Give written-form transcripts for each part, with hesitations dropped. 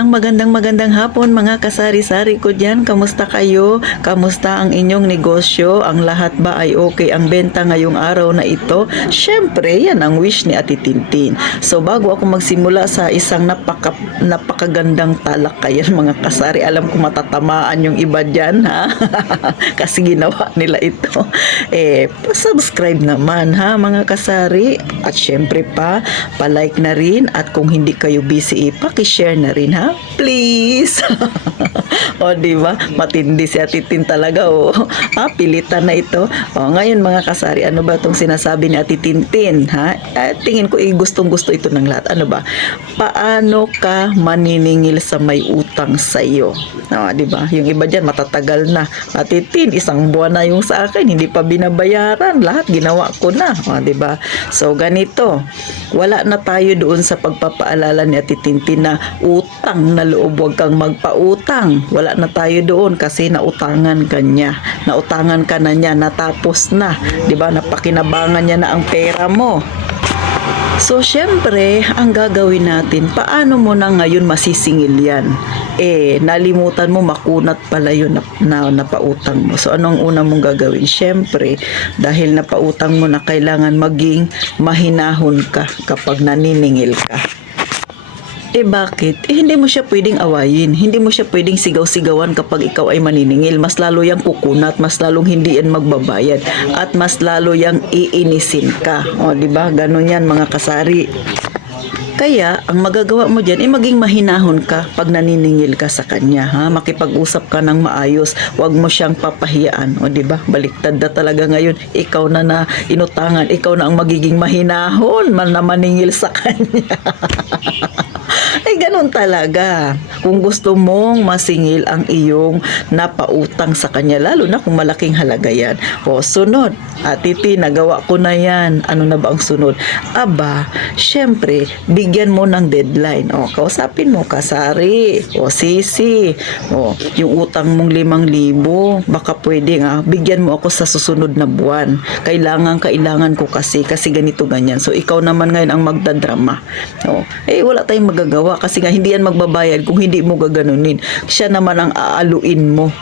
Isang magandang hapon mga kasari-sari ko dyan. Kamusta kayo? Kamusta ang inyong negosyo? Ang lahat ba ay okay ang benta ngayong araw na ito? Syempre, yan ang wish ni Ate Tintin. So bago ako magsimula sa isang napakagandang talakayan mga kasari, alam ko matatamaan yung iba dyan ha? Kasi ginawa nila ito. Subscribe naman ha mga kasari. At syempre pa-like na rin. At kung hindi kayo busy, paki-share na rin ha, please. O diba, matindi si Ate Tin talaga pilitan na ito. Ngayon mga kasari, ano ba itong sinasabi ni Ate Tintin ha? Tingin ko gustong-gusto ito ng lahat. Ano ba? Paano ka maniningil sa may utang sa iyo? Diba? Yung iba dyan matatagal na. Ate Tin, isang buwan na yung sa akin, hindi pa binabayaran. Lahat ginawa ko na. Diba? So ganito, wala na tayo doon sa pagpapaalala ni Ate Tintin na utang na loob, huwag kang magpautang. Wala na tayo doon kasi nautangan ka niya. Nautangan ka na niya, natapos na. Diba? Napakinabangan niya na ang pera mo. So, syempre, ang gagawin natin, paano mo na ngayon masisingil yan? Nalimutan mo, makunat pala yun na napautang mo. So, anong una mong gagawin? Syempre, dahil napautang mo na kailangan maging mahinahon ka kapag naniningil ka. Bakit? Hindi mo siya pwedeng awayin. Hindi mo siya pwedeng sigaw-sigawan kapag ikaw ay maniningil. Mas lalo yang kukunat, mas lalong hindi yan magbabayad, at mas lalo yang iinisin ka. Diba? Ganun yan mga kasari. Kaya, ang magagawa mo dyan, maging mahinahon ka pag naniningil ka sa kanya. Makipag-usap ka ng maayos. Huwag mo siyang papahiyaan. Diba? Baliktad na talaga ngayon. Ikaw na inutangan. Ikaw na ang magiging mahinahon na maningil sa kanya. Ganun talaga. Kung gusto mong masingil ang iyong napautang sa kanya, lalo na kung malaking halaga yan. Sunod. Ate Tin, nagawa ko na yan. Ano na ba ang sunod? Syempre, bigyan mo ng deadline. Kausapin mo, kasari. Sisi. Yung utang mong 5,000, baka pwede bigyan mo ako sa susunod na buwan. Kailangan ko kasi ganito ganyan. So, ikaw naman ngayon ang magdadrama. Wala tayong magagawa kasi nga hindi yan magbabayad kung hindi mo gaganunin. Siya naman ang aaluin mo.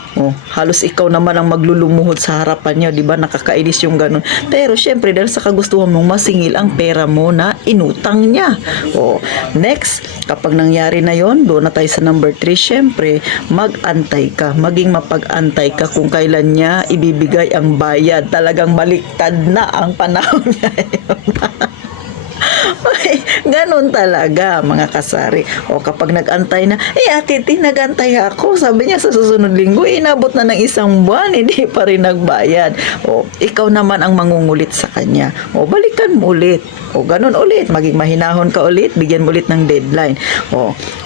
Halos ikaw naman ang maglulumuhod sa harapan niya, di ba? Nakakainis yung ganun. Pero syempre dahil sa kagustuhan mong masingil ang pera mo na inutang niya. Next, kapag nangyari na yon, doon na tayo sa number 3. Syempre, mag-antay ka. Maging mapag-antay ka kung kailan niya ibibigay ang bayad. Talagang baliktad na ang panahon niya. Ganon talaga mga kasari. Kapag nag-antay na, Ate Tin, nag-antay ako. Sabi niya sa susunod linggo, inabot na ng 1 buwan, hindi pa rin nagbayad. Ikaw naman ang mangungulit sa kanya. Balikan mo ulit. Ganon ulit. Maging mahinahon ka ulit, bigyan mo ulit ng deadline.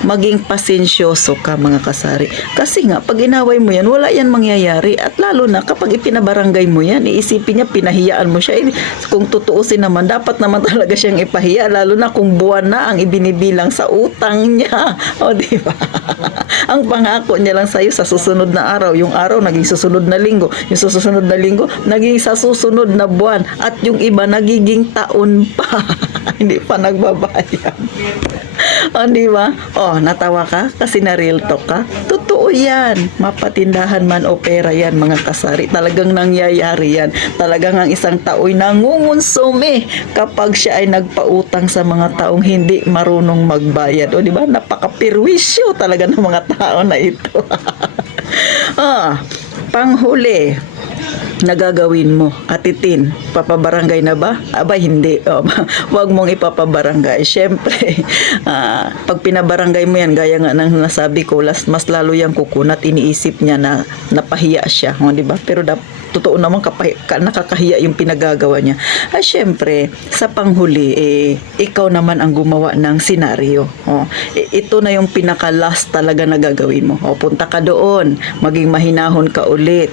Maging pasensyoso ka mga kasari. Kasi nga, pag inaway mo yan, wala yan mangyayari. At lalo na kapag ipinabarangay mo yan, iisipin niya, pinahiyaan mo siya. Kung tutuusin naman, dapat naman talaga siyang ipahiya, lalo na kung buwan na ang ibinibilang sa utang niya. Diba? Ang pangako niya lang sa'yo sa susunod na araw. Yung araw, naging susunod na linggo. Yung susunod na linggo, naging sa susunod na buwan. At yung iba, nagiging taon pa. Hindi pa nagbabayad. Diba? Natawa ka? Kasi na real talk ka? Totoo yan. Mapatindahan man o pera yan, mga kasari. Talagang nangyayari yan. Talagang ang isang tao'y nangungonsume kapag siya ay nagpautang sa mga taong hindi marunong magbayad. Diba? Napakapirwisyo talaga ng mga tao na ito. Panghuli na gagawin mo, Ate Tin, papabarangay na ba? Hindi. Wag mong ipapabarangay. Syempre, pag pinabarangay mo yan, gaya nga ng nasabi ko, mas lalo yung kukunat, iniisip niya na napahiya siya. Diba? Pero totoo naman nakakahiya yung pinagagawa niya. Syempre, sa panghuli, ikaw naman ang gumawa ng senaryo. Ito na yung pinaka-last talaga na gagawin mo. Punta ka doon, maging mahinahon ka ulit,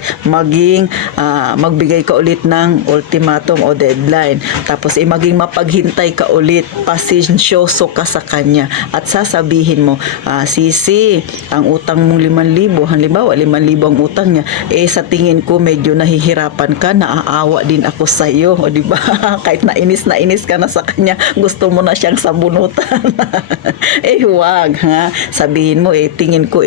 magbigay ka ulit ng ultimatum o deadline. Tapos, maging mapaghintay ka ulit, pasensyoso ka sa kanya, at sasabihin mo, Sisi, ang utang mong 5,000, halimbawa 5,000 ang utang niya, sa tingin ko medyo na nahihirapan ka, naaawa din ako sa iyo, o di ba? Kahit na inis ka na sa kanya, gusto mo na siyang sabunutan. Huwag ha. Sabihin mo tingin ko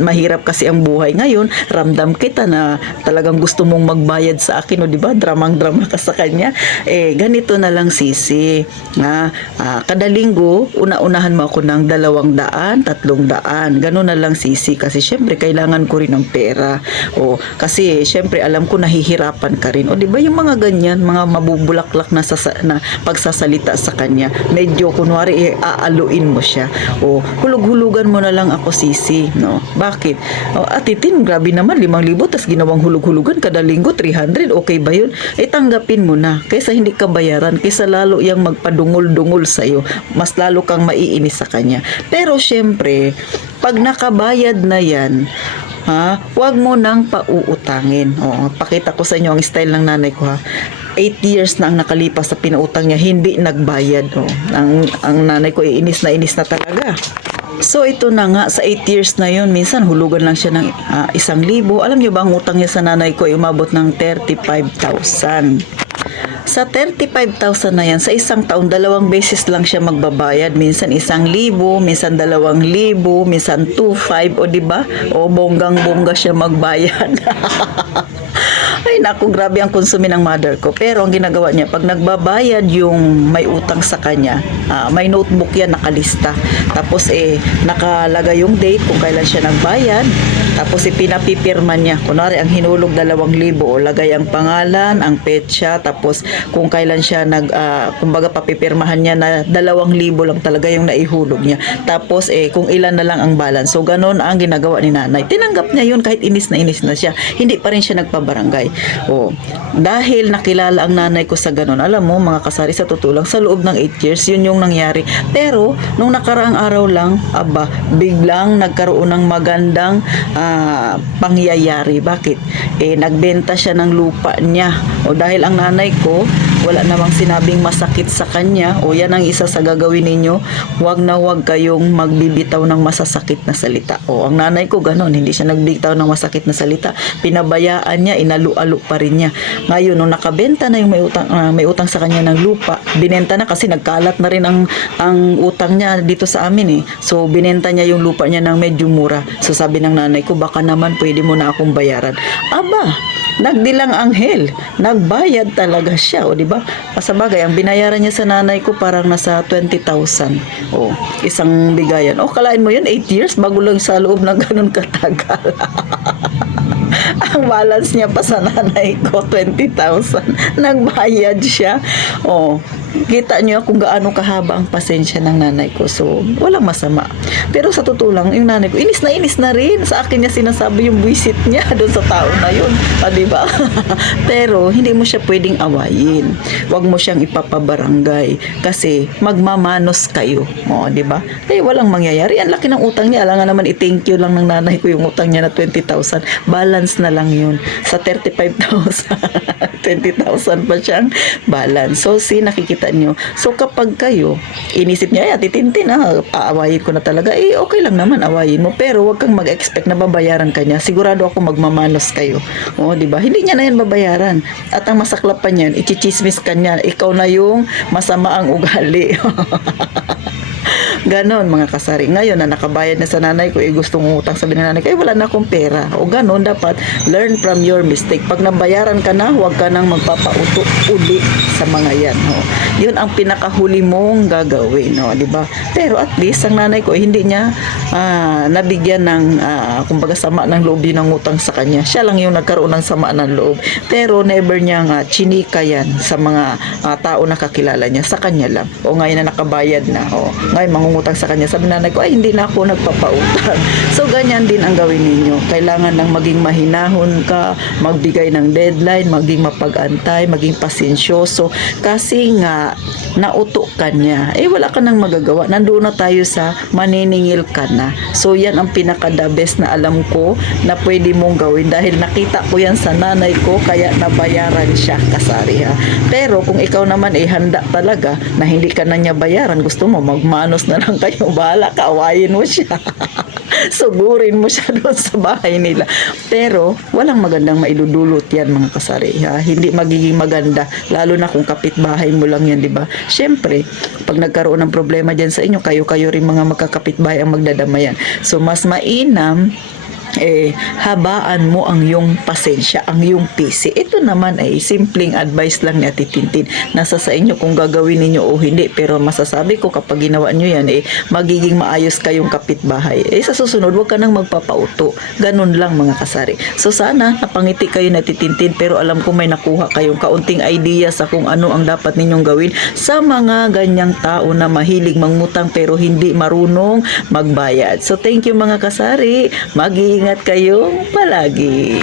mahirap kasi ang buhay ngayon. Ramdam kita na talagang gusto mong magbayad sa akin, o di ba? Dramang-drama ka sa kanya. Ganito na lang sisi. Kada linggo, una-unahan mo ako ng 200, 300. Ganun na lang sisi kasi syempre kailangan ko rin ng pera. Kasi syempre alam ko nahihirapan ka rin. O di ba yung mga ganyan, mga mabubulaklak na pagsasalita sa kanya. Medyo kunwari aaluin mo siya. Hulug-hulugan mo na lang ako sisi, no? Bakit? Atitin, grabe naman 5,000 tas ginawang hulug-hulugan kada linggo 300. Okay ba 'yun? Tanggapin mo na kaysa hindi ka bayaran, kaysa lalo yang magpadungol-dungol sa iyo. Mas lalo kang maiinis sa kanya. Pero syempre, pag nakabayad na 'yan, huwag mo nang pauutangin. Pakita ko sa inyo ang style ng nanay ko, 8 years na ang nakalipas sa pinautang niya, hindi nagbayad. Ang nanay ko inis na talaga. So ito na nga, sa 8 years na yun, minsan hulugan lang siya ng 1,000. Alam niyo ba, ang utang niya sa nanay ko ay umabot ng 35,000. Sa 35,000 na yan, sa isang taon, 2 beses lang siya magbabayad. Minsan 1,000, minsan 2,000, minsan 2,500, o diba? Bonggang-bongga siya magbayad. Ay naku, grabe ang konsumin ng mother ko. Pero ang ginagawa niya, pag nagbabayad yung may utang sa kanya, may notebook yan nakalista. Tapos nakalagay yung date kung kailan siya nagbayad. Tapos pinapipirma niya. Kunwari ang hinulog 2,000, lagay ang pangalan, ang petsa, tapos kung kailan siya kumbaga papipirmahan niya na 2,000 lang talaga yung naihulog niya. Tapos kung ilan na lang ang balance. So ganun ang ginagawa ni nanay. Tinanggap niya yun kahit inis na siya. Hindi pa rin siya nagpabarangay. Dahil nakilala ang nanay ko sa ganun. Alam mo mga kasari, sa totoo lang, sa loob ng 8 years, yun yung nangyari. Pero nung nakaraang araw lang, biglang nagkaroon ng magandang pangyayari. Bakit? Nagbenta siya ng lupa niya. Dahil ang nanay ko, wala namang sinabing masakit sa kanya. Yan ang isa sa gagawin ninyo. Huwag na huwag kayong magbibitaw ng masasakit na salita. Ang nanay ko ganon, hindi siya nagbitaw ng masakit na salita. Pinabayaan niya, inalu-alo pa rin niya. Ngayon, nung nakabenta na yung may utang sa kanya ng lupa, binenta na kasi nagkalat na rin ang utang niya dito sa amin. So, binenta niya yung lupa niya ng medyo mura. So, sabi ng nanay ko, baka naman pwede mo na akong bayaran. Nagdilang anghel. Nagbayad talaga siya, di ba? Pasabagay, ang binayaran niya sa nanay ko parang nasa 20,000. Isang bigayan. Kalain mo yun, 8 years bago lang sa loob ng ganun katagal. Ang balance niya pa sa nanay ko, 20,000. Nagbayad siya. Kita niyo kung gaano kahaba ang pasensya ng nanay ko. So, walang masama. Pero sa totoo lang, yung nanay ko, inis na rin. Sa akin niya sinasabi yung buwisit niya doon sa tao na yun. Diba? Pero, hindi mo siya pwedeng awayin. Huwag mo siyang ipapabarangay. Kasi, magmamanos kayo. Diba? Walang mangyayari. Ang laki ng utang niya. Alangan naman, i-thank you lang ng nanay ko yung utang niya na 20,000. Balance na lang yun. Sa 35,000, 20,000 pa siyang balance. So, nakikita nyo. So, kapag kayo, inisip niya, titintin aawayin ko na talaga. Okay lang naman, awayin mo. Pero, wag kang mag-expect na babayaran ka niya. Sigurado ako magmamanos kayo. Diba? Hindi niya na yan babayaran. At ang masaklap pa niyan, ichichismis ka niya. Ikaw na yung masama ang ugali. Ganon mga kasari. Ngayon na nakabayad na sa nanay ko, gustong utang, sabi ng nanay ko, wala na akong pera. Ganon, dapat learn from your mistake. Pag nabayaran ka na, huwag ka nang magpapauto uli sa mga yan. Yun ang pinakahuli mong gagawin. Diba? Pero at least, ang nanay ko, hindi niya nabigyan ng kumbaga sama ng loob yun ng utang sa kanya. Siya lang yung nagkaroon ng sama ng loob. Pero never niyang chinika yan sa mga tao na kakilala niya. Sa kanya lang. Ngayon na nakabayad na. Ngayon mangungutang sa kanya. Sabi nanay ko, hindi na ako nagpapautang. So, ganyan din ang gawin ninyo. Kailangan lang maging mahinahon ka, magbigay ng deadline, maging mapag-antay, maging pasensyoso. Kasi nga, nauto ka niya. Wala ka nang magagawa. Nandoon na tayo sa maniningil ka na. So, yan ang pinaka-the best na alam ko na pwede mong gawin. Dahil nakita ko yan sa nanay ko, kaya nabayaran siya, kasari ha. Pero, kung ikaw naman handa talaga na hindi ka na niya bayaran, gusto mo magmanos na lang kayo, bahala ka, awayin mo siya. Sugurin mo siya doon sa bahay nila. Pero, walang magandang maidudulot yan mga kasari. Ha? Hindi magiging maganda. Lalo na kung kapitbahay mo lang yan, di ba? Siyempre, pag nagkaroon ng problema dyan sa inyo, kayo-kayo rin mga magkakapitbahay ang magdadamayan. So, mas mainam habaan mo ang iyong pasensya, ang iyong pisi. Ito naman ay simpleng advice lang ni Ate Tintin. Nasa sa inyo kung gagawin ninyo o hindi. Pero masasabi ko kapag ginawa nyo yan, magiging maayos kayong kapitbahay. Sa susunod, huwag ka nang magpapauto. Ganun lang mga kasari. So sana, napangiti kayo ni Ate Tintin, pero alam ko may nakuha kayong kaunting idea sa kung ano ang dapat ninyong gawin sa mga ganyang tao na mahilig mangutang pero hindi marunong magbayad. So thank you mga kasari. Mag-iingat kayo palagi.